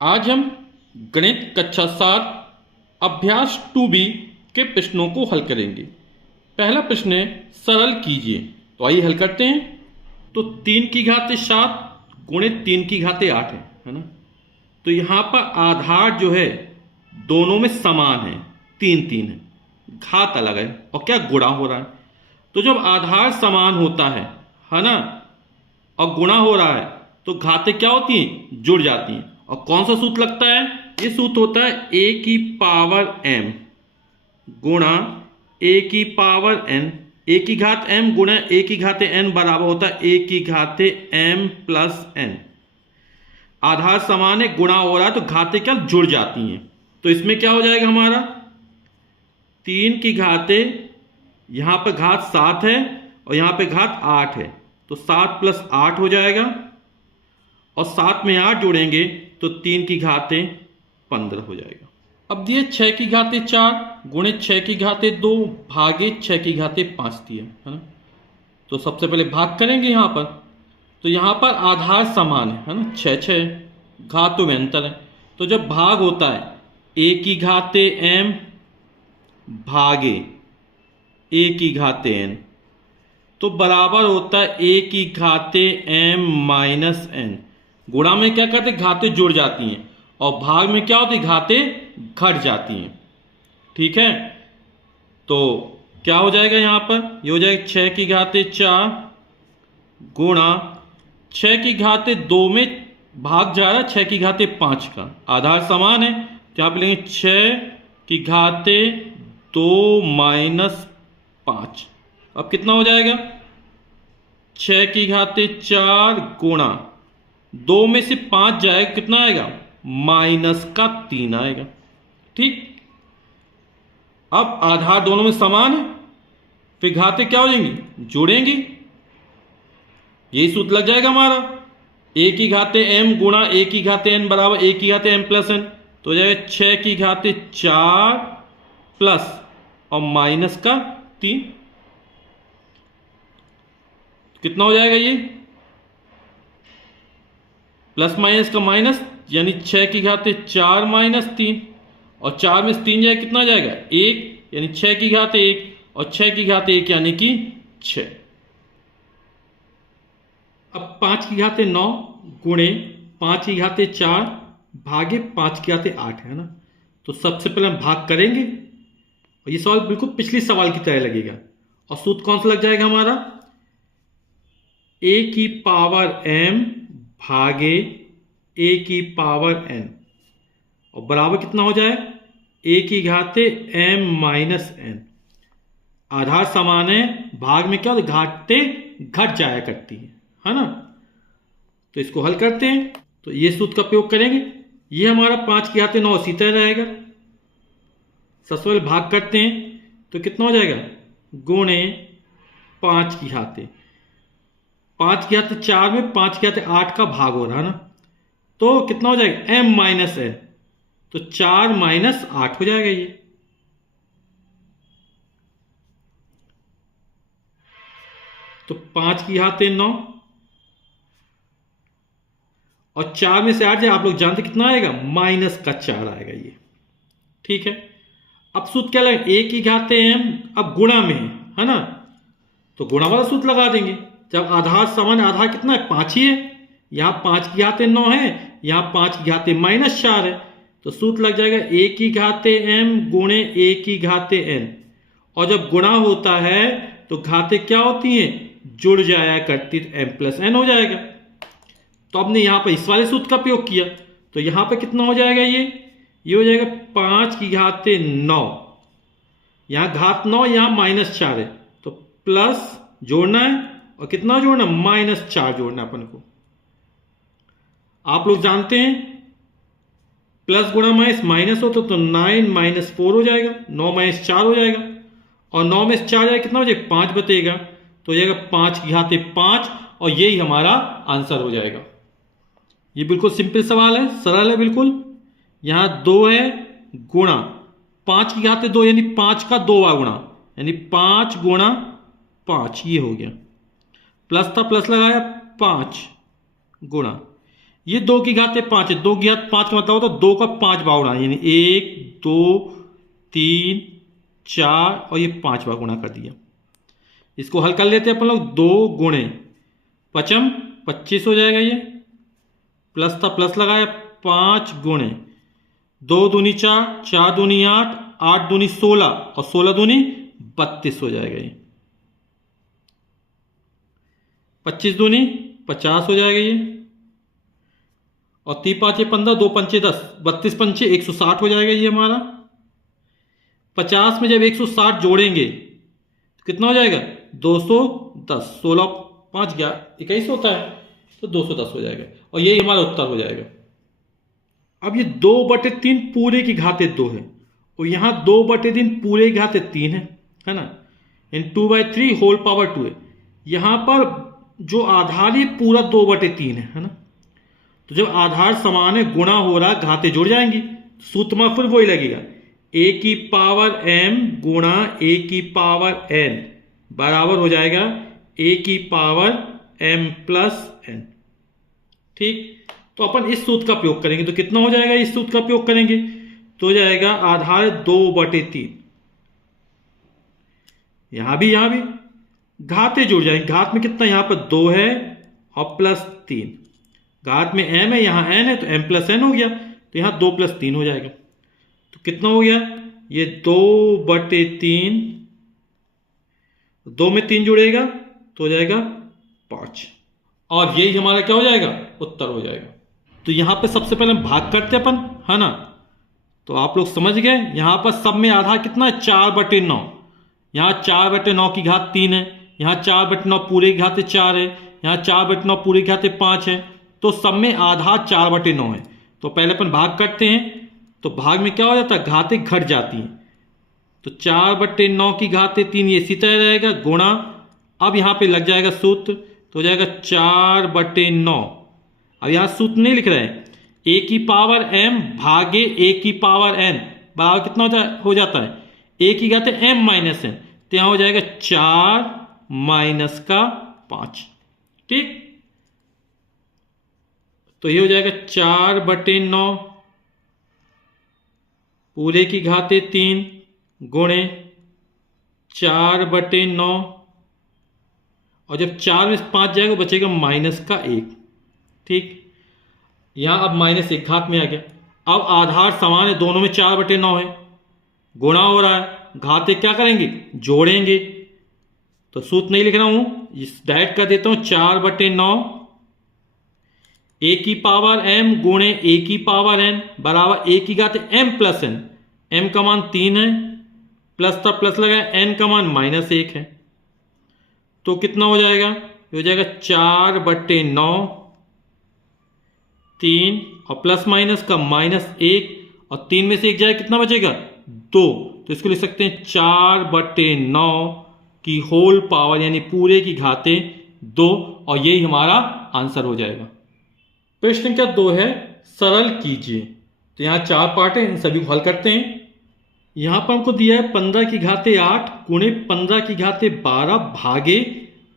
आज हम गणित कक्षा 7 अभ्यास 2B के प्रश्नों को हल करेंगे। पहला प्रश्न है सरल कीजिए। तो आइए हल करते हैं। तो 3 की घात 7 गुणे 3 की घात 8 है ना। तो यहाँ पर आधार जो है दोनों में समान है, 3 है, घात अलग है और क्या गुणा हो रहा है। तो जब आधार समान होता है ना, और गुणा हो रहा है तो घातें क्या होती हैं, जुड़ जाती हैं। और कौन सा सूत्र लगता है, ये सूत्र होता है a की पावर m गुणा a की पावर n, a की घात m गुणा a की घात n बराबर होता है a की घात m प्लस n। आधार समान है, गुणा हो रहा है तो घातें क्या जुड़ जाती हैं। तो इसमें क्या हो जाएगा हमारा 3 की घातें, यहां पर घात 7 है और यहां पे घात 8 है, तो 7 प्लस 8 हो जाएगा और 7 में 8 जोड़ेंगे तो 3 की घातें 15 हो जाएगा। अब दिए 6 की घातें 4 गुणे 6 की घातें 2 भागे 6 की घातें 5 दिए है ना। तो सबसे पहले भाग करेंगे यहाँ पर। तो यहाँ पर आधार समान है ना, 6 घातों में अंतर है। तो जब भाग होता है a की घातें m भागे a की घातें n, तो बराबर होता है a की घातें m माइनस n। गुणा में क्या करते, घातें जुड़ जाती हैं और भाग में क्या होती है, घातें घट जाती हैं। ठीक है, तो क्या हो जाएगा यहाँ पर, ये हो जाएगा 6 की घातें 4 गुणा 6 की घातें 2 में भाग जा रहा है 6 की घातें 5 का, आधार समान है तो यहाँ पे लेंगे 6 की घातें 2 माइनस 5। अब कितना हो जाएगा, 6 की घातें 4 गुणा 2 में से 5 जाएगा, कितना आएगा, माइनस का 3 आएगा। ठीक, अब आधार दोनों में समान है, फिर घातें क्या हो जाएंगी, जोड़ेंगी। यही सूत्र लग जाएगा हमारा, a की घातें m गुणा a की घातें n बराबर a की घातें m प्लस n। तो हो जाएगा 6 की घातें 4 प्लस और माइनस का 3, कितना हो जाएगा, ये प्लस माइनस का माइनस, यानी 6 की घातें 4 माइनस 3 और 4 में से 3 जाएगा, कितना जाएगा 1, यानी 6 की घातें 1 और 6 की घातें 1 यानी कि 6। अब 5 की घातें 9 गुणे 5 की घातें 4 भागे 5 की घातें 8 है ना। तो सबसे पहले हम भाग करेंगे और ये सवाल बिल्कुल पिछले सवाल की तरह लगेगा। और सूत्र कौन सा लग जाएगा हमारा, a की पावर m भागे a की पावर n और बराबर कितना हो जाए a की घातें m माइनस n। आधार समान है, भाग में क्या होता है, घातें घट जाया करती है ना। तो इसको हल करते हैं, तो ये सूत्र का प्रयोग करेंगे। ये हमारा 5 की घातें 9 इसी तरह रहेगा। सबसे पहले भाग करते हैं तो कितना हो जाएगा, गुणे 5 की घातें, 5 की घातें 4 में 5 की घातें 8 का भाग हो रहा है ना, तो कितना हो जाएगा m माइनस n, तो 4 माइनस 8 हो जाएगा ये। तो 5 की घातें 9 और 4 में से 8 जाए, आप लोग जानते कितना आएगा, माइनस का 4 आएगा ये। ठीक है, अब सूत्र क्या लगा, a की घातें m अब गुणा में है ना, तो गुणा वाला सूत्र लगा देंगे। जब आधार समान, आधार कितना है, 5 ही है, यहां 5 की घातें 9 है, यहां 5 की घातें माइनस 4 है, तो सूत्र लग जाएगा a की घातें m गुणे a की घातें n। और जब गुणा होता है तो घातें क्या होती हैं, जुड़ जाया करती, तो m प्लस n हो जाएगा। तो हमने यहां पर इस वाले सूत्र का प्रयोग किया, तो यहां पर कितना हो जाएगा, ये हो जाएगा 5 की घातें 9, यहां घात 9, यहां माइनस 4 है, तो प्लस जोड़ना है और कितना जोड़ना, माइनस 4 जोड़ना अपन को। आप लोग जानते हैं प्लस गुणा माइनस माइनस हो तो 9 माइनस 4 हो जाएगा, 9 माइनस 4 हो जाएगा और 9 में से 4 जाएगा, कितना हो जाएगा, 5 बचेगा, तो हो जाएगा 5 की घातें 5 और यही हमारा आंसर हो जाएगा। ये बिल्कुल सिंपल सवाल है, सरल है बिल्कुल। यहां 2 है गुणा 5 की घातें 2 यानी 5 का 2 गुणा, यानी 5 गुणा 5, ये हो गया, प्लस था प्लस लगाया 5 गुणा ये 2 की घात 5 है, 2 की घात 5 का मतलब होता है 2 का 5 बार गुणा, यानी 1 2 3 4 और ये 5 बार गुणा कर दिया। इसको हल कर लेते हैं अपन लोग। 2 गुणे पचम 25 हो जाएगा, ये प्लस था प्लस लगाया, 5 गुणे 2 दूनी 4, 4 दूनी 8, 8 दूनी 16 और 16 दूनी 32 हो जाएगा ये। 25 दूनी 50 हो जाएगा ये, और 3 5 15, 2 पंचे 10, 32 पंचे 160 हो जाएगा ये हमारा। 50 में जब 160 जोड़ेंगे तो कितना हो जाएगा 210, 16 5 गया 21 होता है, तो 210 हो जाएगा, और यही हमारा उत्तर हो जाएगा। अब ये 2/3 पूरे की घाते 2 है, और यहाँ 2/3 पूरे की घाते 3 है ना, इन 2/3 होल पावर 2 है। यहाँ पर जो आधार ये पूरा 2/3 है ना, तो जब आधार समान है गुणा हो रहा घाते जुड़ जाएंगी, सूत्र में फिर वही लगेगा, a की पावर m गुणा a की पावर n बराबर हो जाएगा a की पावर m प्लस n। ठीक, तो अपन इस सूत्र का प्रयोग करेंगे तो कितना हो जाएगा, इस सूत्र का प्रयोग करेंगे तो हो जाएगा आधार 2/3, यहां भी घाते जुड़ जाएंगे। घात में कितना, यहां पर 2 है और प्लस 3, घात में m है, यहां n है तो m प्लस n हो गया, तो यहां 2 + 3 हो जाएगा, तो कितना हो गया ये 2/3, 2 में 3 जुड़ेगा तो हो जाएगा 5, और यही हमारा क्या हो जाएगा, उत्तर हो जाएगा। तो यहां पे सबसे पहले भाग करते अपन, है ना, तो आप लोग समझ गए। यहां पर सब में आधार कितना है 4/9, यहां 4/9 की घात 3 है, यहां 4/9 पूरे की घाते 4 है, यहां 4/9 पूरे की घाते 5 है, तो सब में आधार 4/9 है। तो पहले अपन भाग करते हैं, तो भाग में क्या हो जाता है, घाते घट जाती हैं, तो 4/9 की घाते 3 ये इसी तरह रहेगा गुणा, अब यहां पे लग जाएगा सूत्र, तो हो जाएगा 4/9। अब यहां सूत्र नहीं लिख रहे हैं, a की पावर m भागे a की पावर n बराबर कितना हो जाता है, a की घाते m माइनस n, तो यहां हो जाएगा 4 माइनस का 5। ठीक, तो ये हो जाएगा 4/9 पूरे की घाते 3 गुणे 4/9, और जब 4 में 5 जाएगा बचेगा माइनस का 1। ठीक, यहां अब -1 घात में आ गया। अब आधार समान है, दोनों में 4/9 है, गुणा हो रहा है, घाते क्या करेंगे, जोड़ेंगे, तो सूत्र नहीं लिख रहा हूं, इस डायरेक्ट कर देता हूं, 4/9 a की पावर m गुणे a की पावर n बराबर a की घाते m प्लस n, m का मान 3 है, प्लस था प्लस लगाया, n का मान -1 है, तो कितना हो जाएगा, हो जाएगा 4/9, 3 और प्लस माइनस का -1, और 3 में से 1 जाए कितना बचेगा 2, तो इसको लिख सकते हैं 4/9 की होल पावर यानी पूरे की घाते 2, और यही हमारा आंसर हो जाएगा। प्रश्न संख्या 2 है सरल कीजिए। तो यहां 4 पार्ट है, इन सभी को हल करते हैं। यहां पर हमको दिया है 15 की घाते 8 गुणे 15 की घाते 12 भागे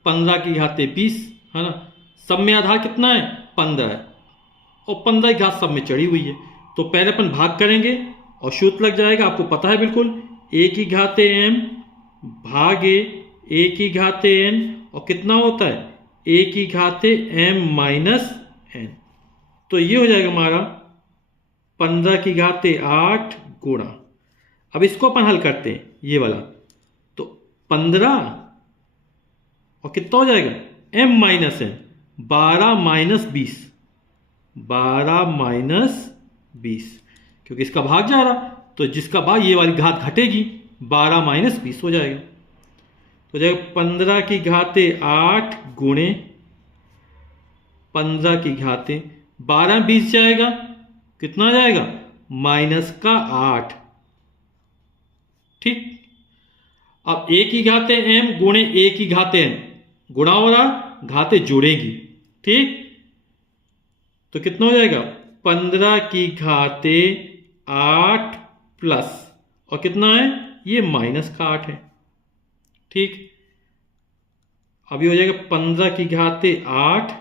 15 की घाते 20, है ना, सब में आधार कितना है 15 है, और 15 की घात सब में चढ़ी हुई है, तो पहले अपन भाग करेंगे और सूत्र लग जाएगा, आपको पता है बिल्कुल, a की घाते m भागे a की घाते n, और कितना होता है a की घाते m माइनस n, तो ये हो जाएगा हमारा 15 की घाते 8 गुणा, अब इसको अपन हल करते हैं ये वाला, तो 15 और कितना हो जाएगा m minus n, 12 minus 20, 12 minus 20, क्योंकि इसका भाग जा रहा, तो जिसका भाग ये वाली घात घटेगी, 12 माइनस 20 हो जाएगा, तो जाएगा 15 की घाते 8 गुणे 15 की घाते 12 20 जाएगा, कितना आ जाएगा माइनस का 8। ठीक, अब a की घाते m गुणे a की घाते n, गुणा हो रहा, घाते जुड़ेगी। ठीक, तो कितना हो जाएगा 15 की घाते 8 प्लस, और कितना है ये माइनस का 8 है। ठीक, अभी हो जाएगा 15 की घाते 8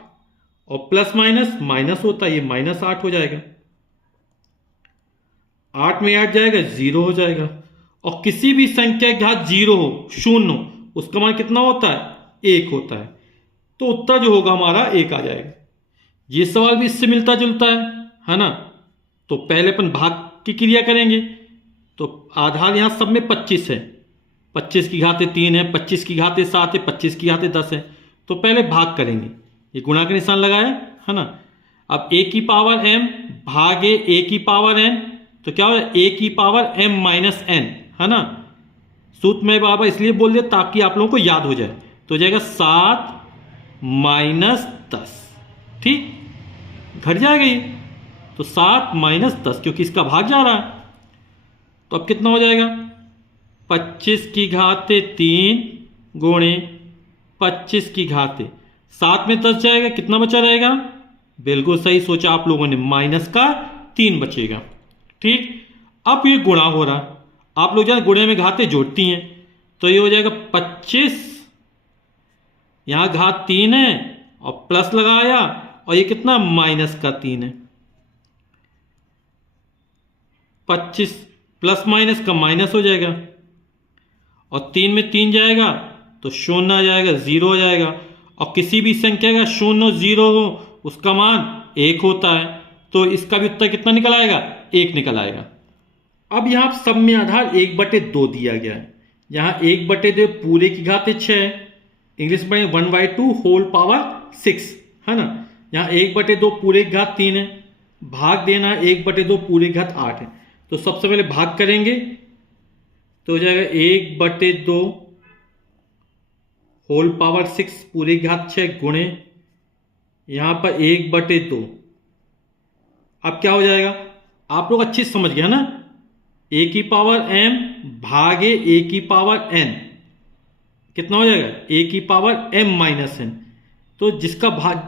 और प्लस माइनस माइनस होता है, ये -8 हो जाएगा। 8 में 8 जाएगा 0 हो जाएगा। और किसी भी संख्या के घात 0 हो, 0 हो, उसका मान कितना होता है? 1 होता है। तो उत्तर जो होगा हमारा 1 आ जाएगा। ये सवाल भी इससे मिलता जुलता है ना। तो पहले अपन भाग की क्रिया करेंगे। तो आधार यहां सब में 25 है, 25 की घाते 3 है, 25 की घाते 7 है, 25 की घाते 10 है। तो पहले भाग करेंगे, ये गुणा का निशान लगाया है ना। अब a की पावर m भागे a की पावर n, तो क्या हो जाए? a की पावर m माइनस n, है ना। सूत्र में बाबा इसलिए बोल दिया ताकि आप लोगों को याद हो जाए। तो हो जाएगा 7 माइनस 10, ठीक, घट जाएगा ये। तो 7 माइनस 10, क्योंकि इसका भाग जा रहा है। तो अब कितना हो जाएगा? 25 की घाते 3 गुणे 25 की घाते 7 में 10 जाएगा, कितना बचा रहेगा? बिल्कुल सही सोचा आप लोगों ने, माइनस का 3 बचेगा, ठीक। अब ये गुणा हो रहा, आप लोग जाए गुणे में घाते जोड़ती हैं, तो ये हो जाएगा 25, यहां घात 3 है और प्लस लगाया, और ये कितना? माइनस का 3 है। 25 प्लस माइनस का माइनस हो जाएगा, और 3 में 3 जाएगा तो 0 आ जाएगा, 0 हो जाएगा। और किसी भी संख्या का 0 0 हो, उसका मान 1 होता है। तो इसका भी उत्तर कितना निकल आएगा? 1 निकल आएगा। अब यहां सब में आधार 1/2 दिया गया है। यहां 1/2 पूरे की घाते 6, इंग्लिश में 1/2 होल पावर 6, है ना। यहां 1/2 पूरे की घात 3 है, भाग देना 1/2 पूरे की घात 8 है। तो सबसे पहले भाग करेंगे, तो हो जाएगा 1/2 होल पावर 6 पूरे की घात 6 गुणे यहां पर 1/2। अब क्या हो जाएगा? आप लोग अच्छी समझ गए ना। a की पावर m भागे a की पावर n, कितना हो जाएगा? a की पावर m माइनस n। तो जिसका भाग,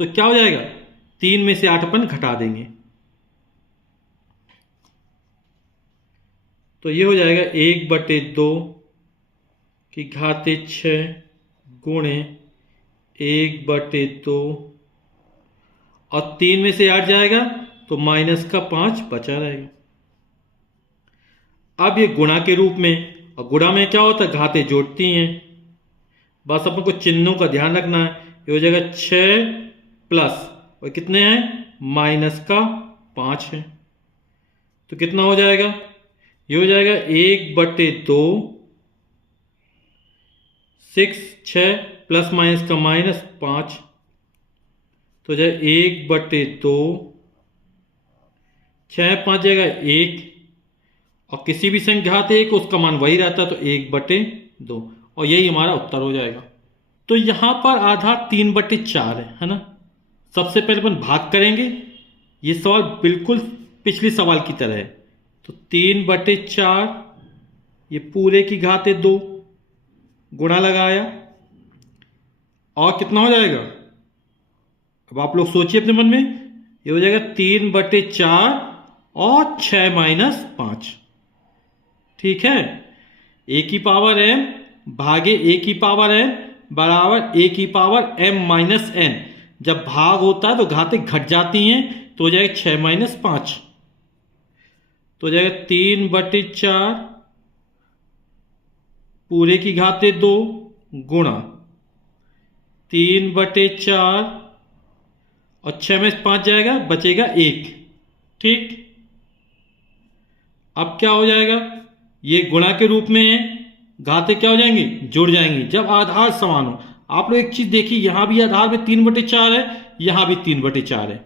तो क्या हो जाएगा? 3 में से 8 अपन घटा देंगे, तो ये हो जाएगा 1/2 की घाते 6 गुणे 1/2, और 3 में से 8 जाएगा तो माइनस का 5 बचा रहेगा। अब ये गुणा के रूप में, और गुणा में क्या होता है? घाते जोड़ती हैं। बस अपन को चिन्हों का ध्यान रखना है। ये हो जाएगा 6 प्लस, और कितने हैं? माइनस का 5 है। तो कितना हो जाएगा? ये हो जाएगा 1/2, 6 प्लस माइनस का माइनस 5, तो जाए 1/2, 6 5 जाएगा 1, और किसी भी संख्या घात 1 उसका मान वही रहता है, तो 1/2, और यही हमारा उत्तर हो जाएगा। तो यहां पर आधार 3/4 है ना। सबसे पहले अपन भाग करेंगे, ये सवाल बिल्कुल पिछले सवाल की तरह है। तो 3/4, ये पूरे की घाते 2 गुणा लगाया, और कितना हो जाएगा? अब आप लोग सोचिए अपने मन में, ये हो जाएगा 3/4 और 6 माइनस 5, ठीक है। a की पावर m भागे a की पावर n बराबर a की पावर m माइनस n। जब भाग होता है तो घाते घट जाती हैं, तो हो जाएगा 6 माइनस 5, तो हो जाएगा 3/4 पूरे की घाते 2 गुणा 3/4, और 6 में 5 जाएगा, बचेगा 1, ठीक। अब क्या हो जाएगा? ये गुणा के रूप में है, घाते क्या हो जाएंगे? जुड़ जाएंगे जब आधार समान हो। आप लोग एक चीज देखिए, यहां भी आधार में 3/4 है, यहां भी 3/4 है,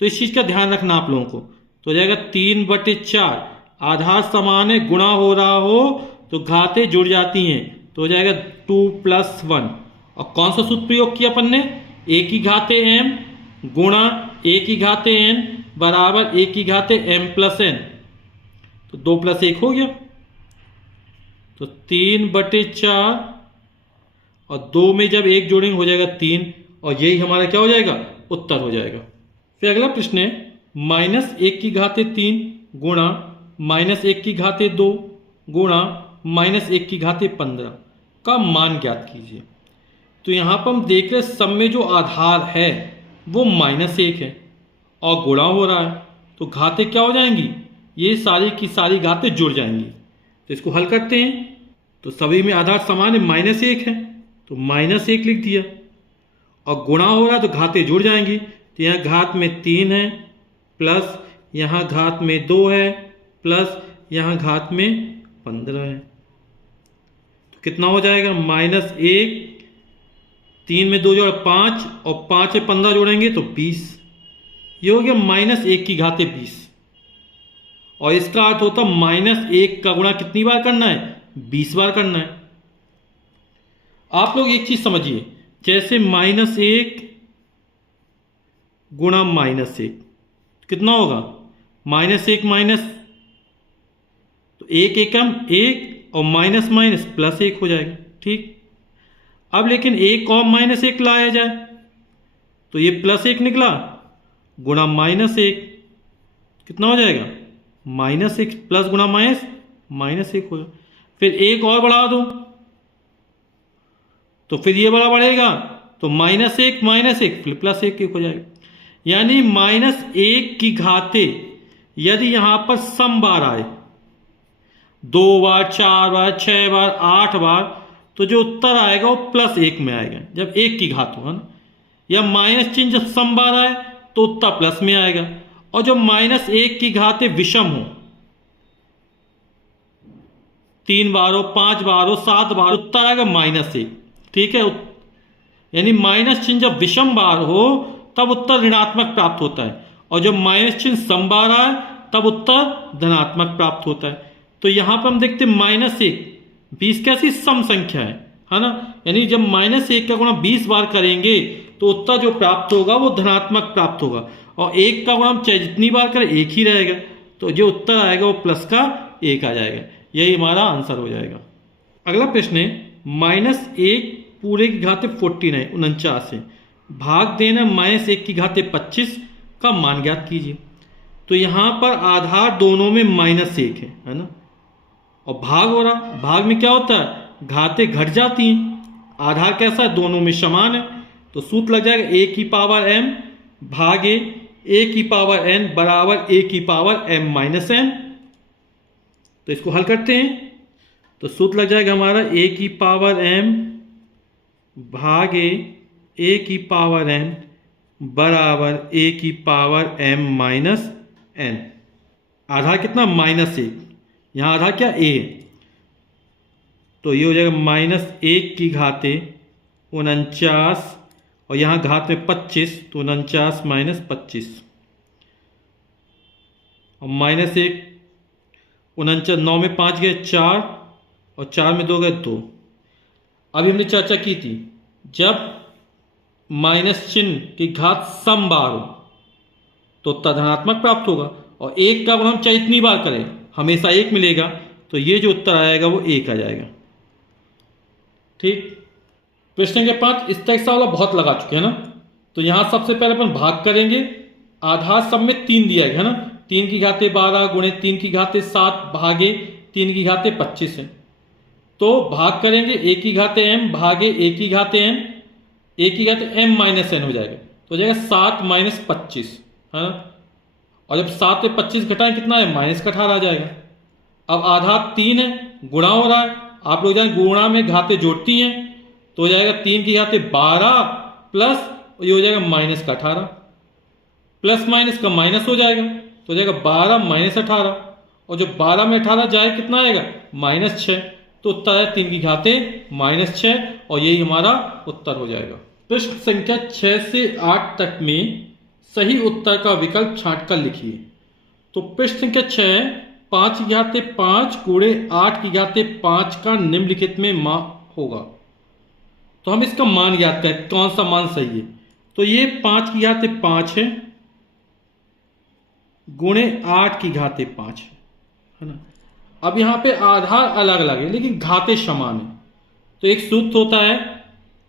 तो इस चीज का ध्यान रखना आप लोगों को। तो हो जाएगा 3/4, आधार समान है, गुणा हो रहा हो तो घाते जुड़ जाती हैं, तो हो जाएगा 2 + 1। और कौन सा सूत्र प्रयोग किया अपन ने? a की घाते m गुणा a की घाते n बराबर a की घाते m + n, तो 2 + 1 हो गया, तो 3/4, और 2 में जब 1 जोड़ेंगे हो जाएगा 3, और यही हमारा क्या हो जाएगा? उत्तर हो जाएगा। फिर अगला प्रश्न है -1 की घाते 3 गुणा -1 की घाते 2 गुणा -1 की घाते 15 का मान ज्ञात कीजिए। तो यहां पर हम देख रहे हैं सब में जो आधार है वो -1 है और गुणा हो रहा है, तो घातें क्या हो जाएंगी, ये सारी की सारी घातें जुड़ जाएंगी। तो इसको हल करते हैं, तो सभी में आधार समान है, -1 है तो -1 लिख दिया, और गुणा हो रहा है तो घातें जुड़ जाएंगी। तो यहाँ घात में 3 है प्लस यहाँ घात में 2 है प्लस यहाँ घात में 15 है, तो कितना हो जाएगा, -1, 3 में 2 जोड़ 5 और 5 में 15 जोड़ेंगे तो 20। ये हो गया -1 की घातें 20। और इसका अर्थ होता -1 का गुणा कितनी बार करना है, 20 बार करना है। आप लोग एक चीज समझिए, जैसे -1 गुणा -1 कितना होगा, -1 माइनस, तो 1 एकम 1 और माइनस माइनस +1 हो जाएगा। ठीक, अब लेकिन 1 और -1 लाया जाए तो ये +1 निकला गुणा -1 कितना हो जाएगा, -1 प्लस गुणा -1 हो जाएगा। फिर 1 और बढ़ा दो तो फिर ये बड़ा बढ़ेगा तो -1 फिर +1 हो जाएगा। यानी -1 की घातें यदि यहां पर सम बार आए, 2 बार, 4 बार, 6 बार, 8 बार, तो जो उत्तर आएगा वो +1 में आएगा जब 1 की घात हो, है ना। या माइनस चिन्ह जब सम बार आए तो उत्तर प्लस में आएगा, और जो -1 की घातें विषम हो, 3 बार हो, 5 बार हो, 7 बार, उत्तर आएगा -1। ठीक है, यानी माइनस चिन्ह जब विषम बार हो तब उत्तर ऋणात्मक प्राप्त होता है, और जब माइनस चिन्ह सम बार आए तब उत्तर धनात्मक प्राप्त होता है। तो यहां पर हम देखते हैं -1, 20 कैसी सम संख्या है ना। यानी जब -1 का गुणा 20 बार करेंगे तो उत्तर जो प्राप्त होगा वो धनात्मक प्राप्त होगा, और 1 का गुणा हम चाहे जितनी बार करें 1 ही रहेगा, तो जो उत्तर आएगा वो +1 आ जाएगा। यही हमारा आंसर हो जाएगा। अगला प्रश्न है, -1 पूरे की घातें 49 है, भाग देना -1 की घातें 25 का मान ज्ञात कीजिए। तो यहां पर आधार दोनों में -1 है ना, और भाग हो रहा, भाग में क्या होता है, घातें घट जाती हैं, आधार कैसा है, दोनों में समान है, तो सूत्र लग जाएगा a⁴m भागे a⁴n बराबर a⁴m-n। तो इसको हल करते हैं, तो सूत्र लग जाएगा हमारा a⁴m भागे a⁴n बराबर a⁴m-n। आधार कितना, -1, यहाँ आधार क्या, a, तो ये हो जाएगा -1 की घातें 49 और यहाँ घात में 25, तो 49 - 25 और -1, 49, 9 में 5 गए 4 और 4 में 2 गए 2। अभी हमने चर्चा की थी, जब माइनस चिन्ह की घात सम बार हो तो उत्तर धनात्मक प्राप्त होगा, और 1 का गुण हम चाहे इतनी बार करें हमेशा 1 मिलेगा, तो ये जो उत्तर आएगा वो 1 आ जाएगा। ठीक, प्रश्न के 5 इस तरह वाला बहुत लगा चुके हैं ना। तो यहां सबसे पहले अपन भाग करेंगे, आधार सब में 3 दिया गया है ना, 3 की घातें 12 गुणे 3 की घातें 7 भागे 3 की घातें 25 है। तो भाग करेंगे a की घातें m भागे a की घातें n, a की घातें m-n हो जाएगा, तो हो जाएगा 7 - 25 है ना। और जब 7 में 25 घटाएं कितना है, -18 आ जाएगा। अब आधार 3 है, गुणा हो रहा है, आप लोग जान गुणा में घातें जोड़ती हैं, तो हो जाएगा 3 की घातें 12 प्लस ये हो जाएगा -18, प्लस माइनस का माइनस हो जाएगा, तो हो जाएगा 12 - 18, और जब 12 में 18 जाए कितना आएगा, -6, तो उत्तर है 3 की घातें -6, और यही हमारा उत्तर हो जाएगा। प्रश्न संख्या 6 से 8 तक में सही उत्तर का विकल्प छांटकर लिखिए। तो प्रश्न संख्या 6, 5 की घातें 5 गुणे 8 की घातें 5 का निम्नलिखित में मान होगा। तो हम इसका मान ज्ञात करें, कौन सा मान सही है। तो ये 5 की घातें 5 है गुणे 8 की घातें 5 है ना। अब यहां पे आधार अलग अलग है लेकिन घातें समान है, तो एक सूत्र होता है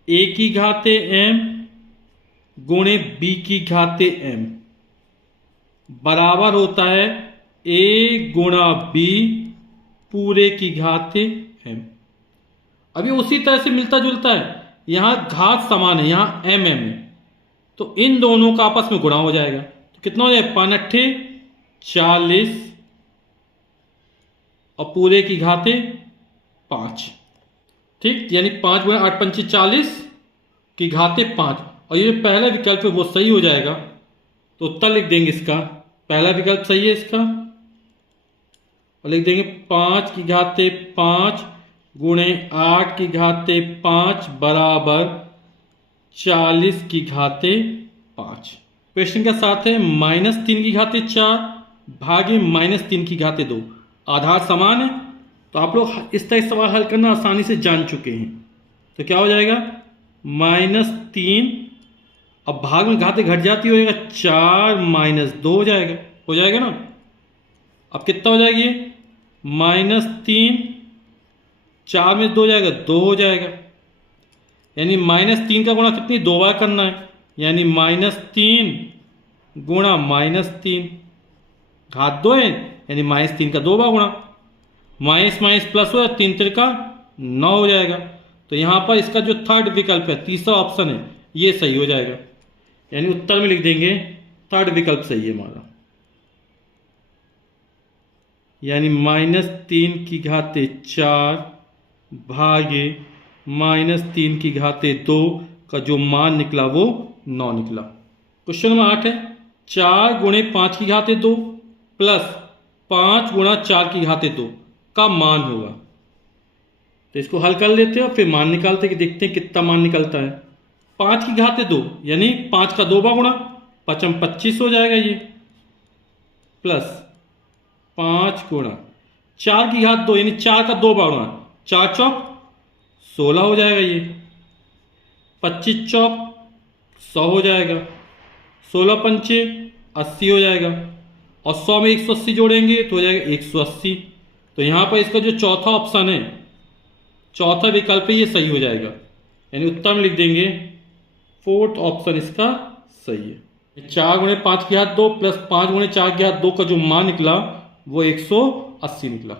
a की घातें m गुणे b की घातें m बराबर होता है a गुणा b पूरे की घातें m। अभी उसी तरह से मिलता जुलता है, यहां घात समान है, यहां m है, तो इन दोनों का आपस में गुणा हो जाएगा, तो कितना हो जाएगा, 5 अट्ठे 40 और पूरे की घाते 5। ठीक, यानी 5 गुणा 8 पंचे 40 की घाते 5, और ये जो पहला विकल्प है वो सही हो जाएगा। तो उत्तर लिख देंगे इसका, पहला विकल्प सही है इसका, और लिख देंगे 5 की घाते 5 गुणे 8 की घाते 5 बराबर 40 की घाते 5। क्वेश्चन का साथ है -3 की घाते 4 भागे -3 की घाते 2। आधार समान है, तो आप लोग इस तरह सवाल हल करना आसानी से जान चुके हैं। तो क्या हो जाएगा, -3, अब भाग में घाते घट जाती हो जाएगा 4 -2 हो जाएगा ना। अब कितना हो जाएगी, -3 4 में 2 हो जाएगा, 2 हो जाएगा, यानी -3 का गुणा कितनी 2 बार करना है, यानी -3 गुणा -3 घात 2 है, यानी -3 का 2 बार गुणा, माइनस माइनस प्लस हो 3 त्रिका 9 हो जाएगा। तो यहां पर इसका जो थर्ड विकल्प है, तीसरा ऑप्शन है, ये सही हो जाएगा, यानी उत्तर में लिख देंगे थर्ड विकल्प सही है हमारा, यानी -3 की घाते 4 भागे -3 की घाते 2 का जो मान निकला वो 9 निकला। क्वेश्चन नंबर 8 है 4 गुणे 5 की घाते 2 प्लस 5 गुणा 4 की घाते 2 का मान होगा। तो इसको हल कर लेते हैं और फिर मान निकालते हैं कि देखते हैं कितना मान निकलता है। 5 की घाते 2 यानी 5 का 2 बार गुणा, 5 में 25 हो जाएगा ये, प्लस 5 गुणा 4 की घात 2 यानी 4 का 2 बार गुणा, 4 चौक 16 हो जाएगा ये, 25 चौक 100 हो जाएगा, 16 पंचे 80 हो जाएगा, और 100 में 180 जोड़ेंगे तो हो जाएगा 180। तो यहाँ पर इसका जो चौथा ऑप्शन है, चौथा विकल्प है, ये सही हो जाएगा, यानी उत्तर में लिख देंगे फोर्थ ऑप्शन इसका सही है। 4 गुणे 5 की घात 2 प्लस 5 गुणे 4 की घात 2 का जो मान निकला वो 180 निकला।